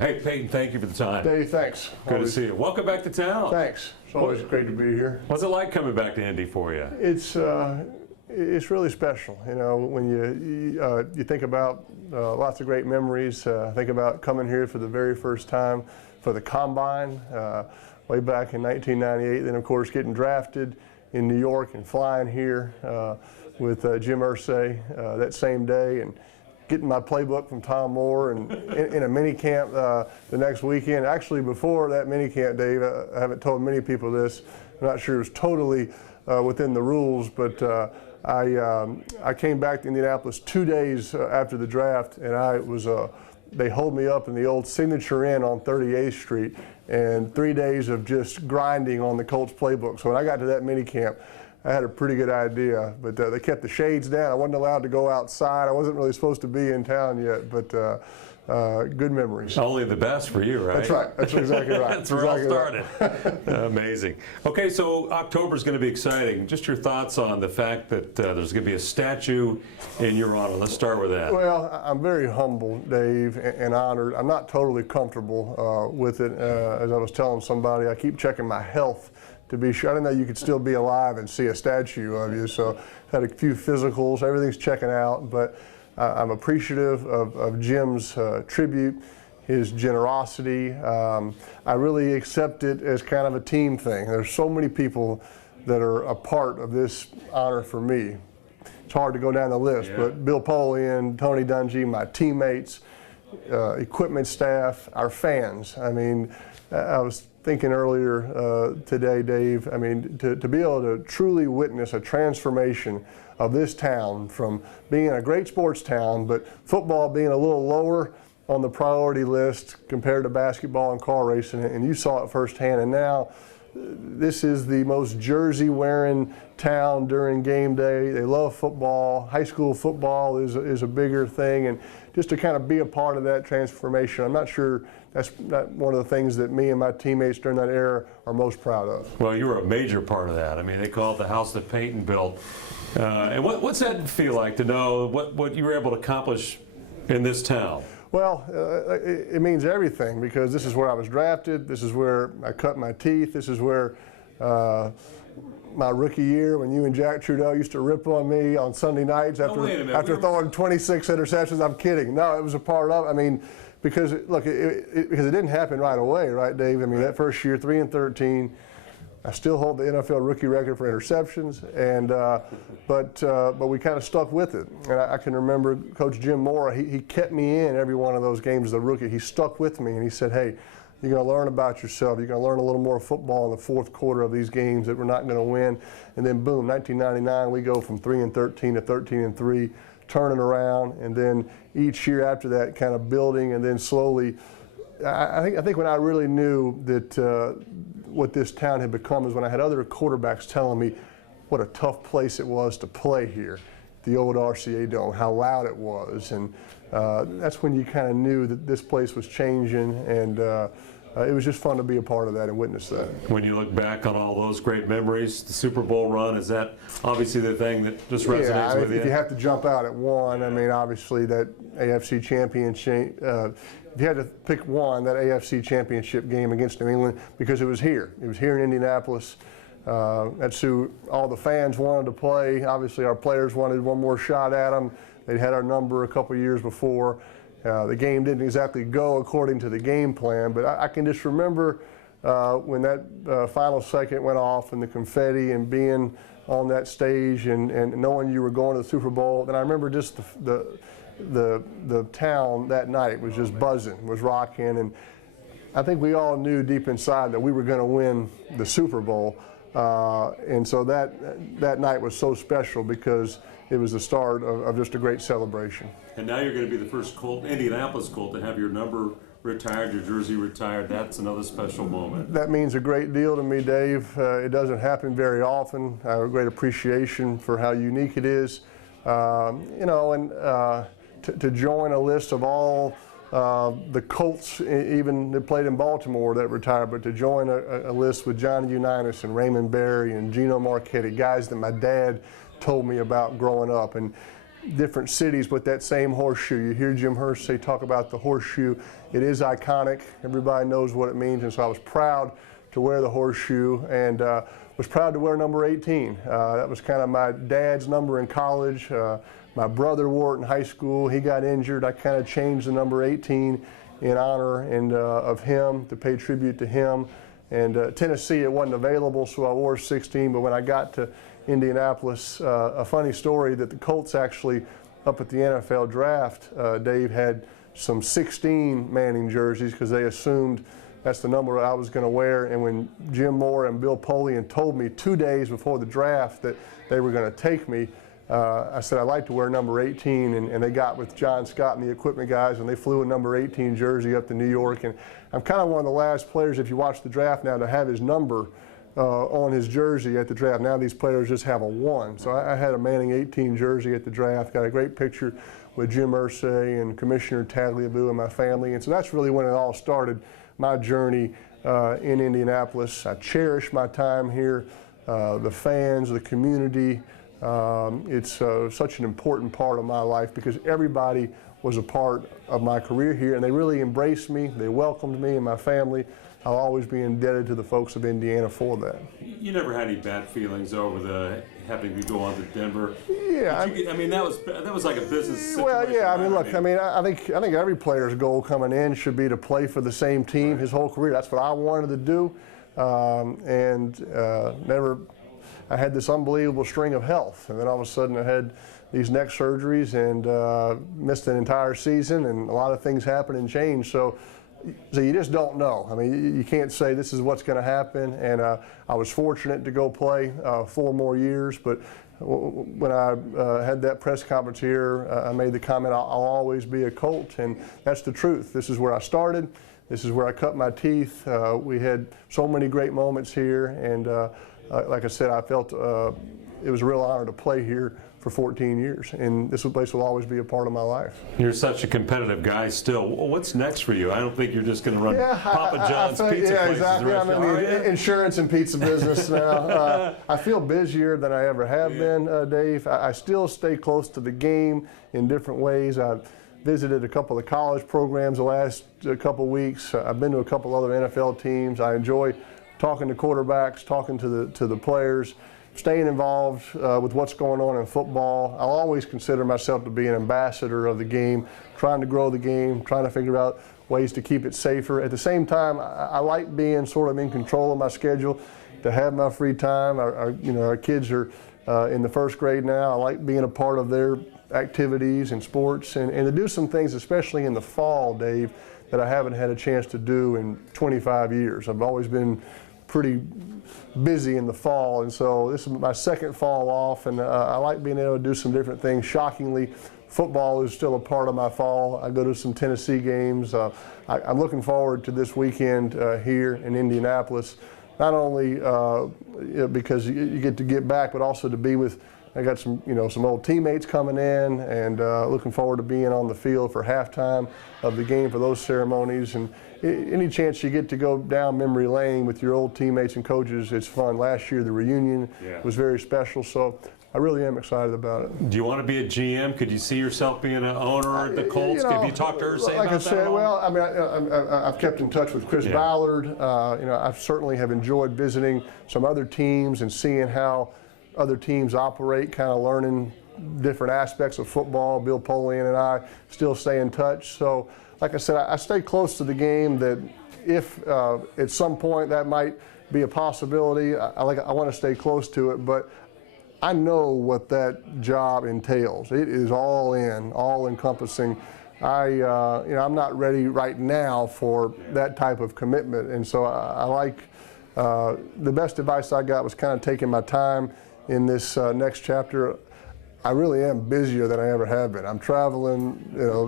Hey, Peyton, thank you for the time. Dave, thanks. Good to see you. Welcome back to town. Thanks. It's always great to be here. What's it like coming back to Indy for you? It's really special. You know, when you think about lots of great memories. Think about coming here for the very first time for the Combine way back in 1998. Then, of course, getting drafted in New York and flying here with Jim Irsay that same day, and getting my playbook from Tom Moore, and in a mini camp the next weekend. Actually, before that mini camp, Dave, I haven't told many people this. I'm not sure it was totally within the rules, but I came back to Indianapolis 2 days after the draft, and they hold me up in the old Signature Inn on 38th Street, and 3 days of just grinding on the Colts playbook. So when I got to that mini camp, I had a pretty good idea, but they kept the shades down. I wasn't allowed to go outside. I wasn't really supposed to be in town yet, but good memories. Only the best for you, right? That's right. That's exactly right. That's where it all started. Amazing. Okay, so October's going to be exciting. Just your thoughts on the fact that there's going to be a statue in your honor. Let's start with that. Well, I'm very humbled, Dave, and honored. I'm not totally comfortable with it. As I was telling somebody, I keep checking my health to be sure. I didn't know you could still be alive and see a statue of you, so had a few physicals. Everything's checking out, but I'm appreciative of Jim's tribute, his generosity. I really accept it as kind of a team thing. There's so many people that are a part of this honor for me. It's hard to go down the list, but Bill Polian, Tony Dungy, my teammates, equipment staff, our fans. I mean, I was thinking earlier today, Dave, I mean, to be able to truly witness a transformation of this town from being a great sports town, but football being a little lower on the priority list compared to basketball and car racing, and you saw it firsthand, and now this is the most jersey-wearing town during game day. They love football. High school football is a bigger thing, and just to kind of be a part of that transformation, I'm not sure that's not one of the things that me and my teammates during that era are most proud of. Well, you were a major part of that. I mean, they call it the house that Peyton built. And what's that feel like to know what you were able to accomplish in this town? Well, it means everything, because this is where I was drafted. This is where I cut my teeth. This is where my rookie year, when you and Jack Trudeau used to rip on me on Sunday nights after throwing 26 interceptions. I'm kidding. No, it was a part of it. I mean, because look, because it didn't happen right away, right, Dave? I mean, that first year, 3-13. I still hold the NFL rookie record for interceptions, and but we kind of stuck with it. And I can remember Coach Jim Moore. He kept me in every one of those games as a rookie. He stuck with me, and he said, "Hey, you're going to learn about yourself. You're going to learn a little more football in the fourth quarter of these games that we're not going to win." And then, boom, 1999, we go from 3-13 to 13-3, turning around, and then each year after that, kind of building, and then slowly. I think when I really knew that what this town had become is when I had other quarterbacks telling me what a tough place it was to play here, the old RCA Dome, how loud it was, and that's when you kind of knew that this place was changing, and it was just fun to be a part of that and witness that. When you look back on all those great memories, the Super Bowl run, is that obviously the thing that just resonates with you? If you have to jump out at one, I mean, obviously that AFC championship, if you had to pick one, that AFC championship game against New England, because it was here. It was here in Indianapolis. That's who all the fans wanted to play. Obviously, our players wanted one more shot at them. They'd had our number a couple years before. The game didn't exactly go according to the game plan, but I can just remember when that final second went off and the confetti and being on that stage and knowing you were going to the Super Bowl. Then I remember just the town that night was just buzzing, was rocking, and I think we all knew deep inside that we were going to win the Super Bowl. And so that night was so special because it was the start of just a great celebration. And now you're going to be the first Indianapolis Colt to have your number retired, your jersey retired. That's another special moment. That means a great deal to me, Dave. It doesn't happen very often. I have a great appreciation for how unique it is. You know, and to join a list of all the Colts, even that played in Baltimore that retired, but to join a list with Johnny Unitas and Raymond Berry and Gino Marchetti, guys that my dad told me about growing up. And different cities, but that same horseshoe. You hear Jim Hurst talk about the horseshoe. It is iconic. Everybody knows what it means, and so I was proud to wear the horseshoe, and was proud to wear number 18. That was kind of my dad's number in college. My brother wore it in high school. He got injured. I kind of changed the number 18 in honor of him, to pay tribute to him. And Tennessee, it wasn't available, so I wore 16. But when I got to Indianapolis, a funny story that the Colts actually, up at the NFL draft, Dave, had some 16 Manning jerseys because they assumed that's the number I was going to wear. And when Jim Moore and Bill Polian told me 2 days before the draft that they were going to take me, I said I'd like to wear number 18, and they got with John Scott and the equipment guys, and they flew a number 18 jersey up to New York. And I'm kind of one of the last players, if you watch the draft now, to have his number on his jersey at the draft. Now these players just have a 1. So I had a Manning 18 jersey at the draft. Got a great picture with Jim Irsay and Commissioner Tagliabue and my family. And so that's really when it all started, my journey in Indianapolis. I cherish my time here, the fans, the community. It's such an important part of my life because everybody was a part of my career here, and they really embraced me. They welcomed me and my family. I'll always be indebted to the folks of Indiana for that. You never had any bad feelings over the having to go on to Denver? Yeah. I mean, that was like a business situation. Well, yeah. I mean, look. I think every player's goal coming in should be to play for the same team his whole career. That's what I wanted to do, never. I had this unbelievable string of health, and then all of a sudden I had these neck surgeries and missed an entire season, and a lot of things happened and changed. So you just don't know. I mean, you can't say this is what's going to happen. And I was fortunate to go play 4 more years, but when I had that press conference here, I made the comment, I'll always be a Colt, and that's the truth. This is where I started. This is where I cut my teeth. We had so many great moments here, and like I said, I felt it was a real honor to play here for 14 years, and this place will always be a part of my life. You're such a competitive guy still. What's next for you? I don't think you're just going to run Papa John's pizza places. Exactly. I'm in the insurance and pizza business now. I feel busier than I ever have been, Dave. I still stay close to the game in different ways. I've visited a couple of college programs the last couple of weeks. I've been to a couple other NFL teams. I enjoy talking to quarterbacks, talking to the players, staying involved with what's going on in football. I'll always consider myself to be an ambassador of the game, trying to grow the game, trying to figure out ways to keep it safer. At the same time, I like being sort of in control of my schedule, to have my free time. Our kids are in the first grade now. I like being a part of their activities and sports, and to do some things, especially in the fall, Dave, that I haven't had a chance to do in 25 years. I've always been pretty busy in the fall, and so this is my second fall off, and I like being able to do some different things. Shockingly, football is still a part of my fall. I go to some Tennessee games. I'm looking forward to this weekend here in Indianapolis, not only because you get to get back, but also to be with, I got some old teammates coming in, and looking forward to being on the field for halftime of the game for those ceremonies. And any chance you get to go down memory lane with your old teammates and coaches, it's fun. Last year, the reunion was very special, so I really am excited about it. Do you want to be a GM? Could you see yourself being an owner at the Colts? Have you talked to her like about I said, that? Well, I mean, I've kept in touch with Chris Ballard. I certainly have enjoyed visiting some other teams and seeing how other teams operate, kind of learning different aspects of football. Bill Polian and I still stay in touch. So, like I said, I stay close to the game, that if at some point that might be a possibility, I want to stay close to it, but I know what that job entails. It is all encompassing. I'm not ready right now for that type of commitment, and so I like the best advice I got was kind of taking my time in this next chapter. I really am busier than I ever have been. I'm traveling,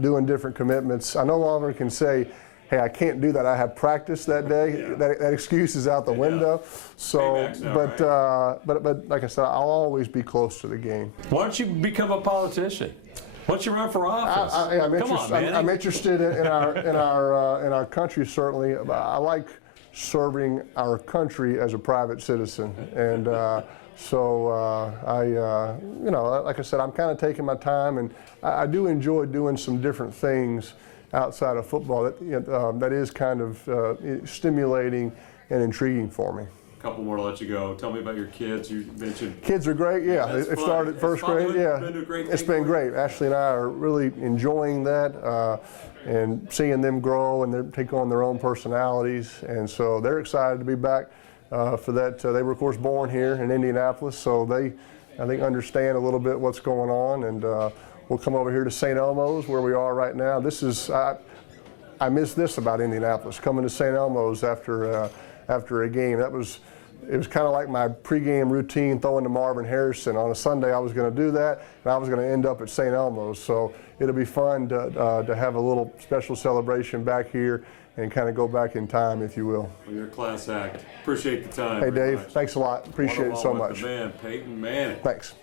doing different commitments. I no longer can say, hey, I can't do that. I have practice that day. That excuse is out the window. So, but like I said, I'll always be close to the game. Why don't you become a politician? Why don't you run for office? I'm interested in our country, certainly. I like serving our country as a private citizen. And you know, like I said, I'm kind of taking my time, and I do enjoy doing some different things outside of football that is kind of stimulating and intriguing for me. Couple more to let you go. Tell me about your kids. You mentioned kids are great. Yeah, that's they've fun. started first grade. Yeah, it's been great. Ashley and I are really enjoying that and seeing them grow and they take on their own personalities. And so they're excited to be back for that. They were of course born here in Indianapolis, so they I think understand a little bit what's going on. And we'll come over here to St. Elmo's where we are right now. This is I miss this about Indianapolis, coming to St. Elmo's after a game. It was kind of like my pregame routine, throwing to Marvin Harrison. On a Sunday, I was going to do that, and I was going to end up at St. Elmo's. So it'll be fun to have a little special celebration back here and kind of go back in time, if you will. Well, you're a class act. Appreciate the time. Hey, Dave, much. thanks a lot. Appreciate it so One-on-one much. with the man, Peyton Manning. Thanks.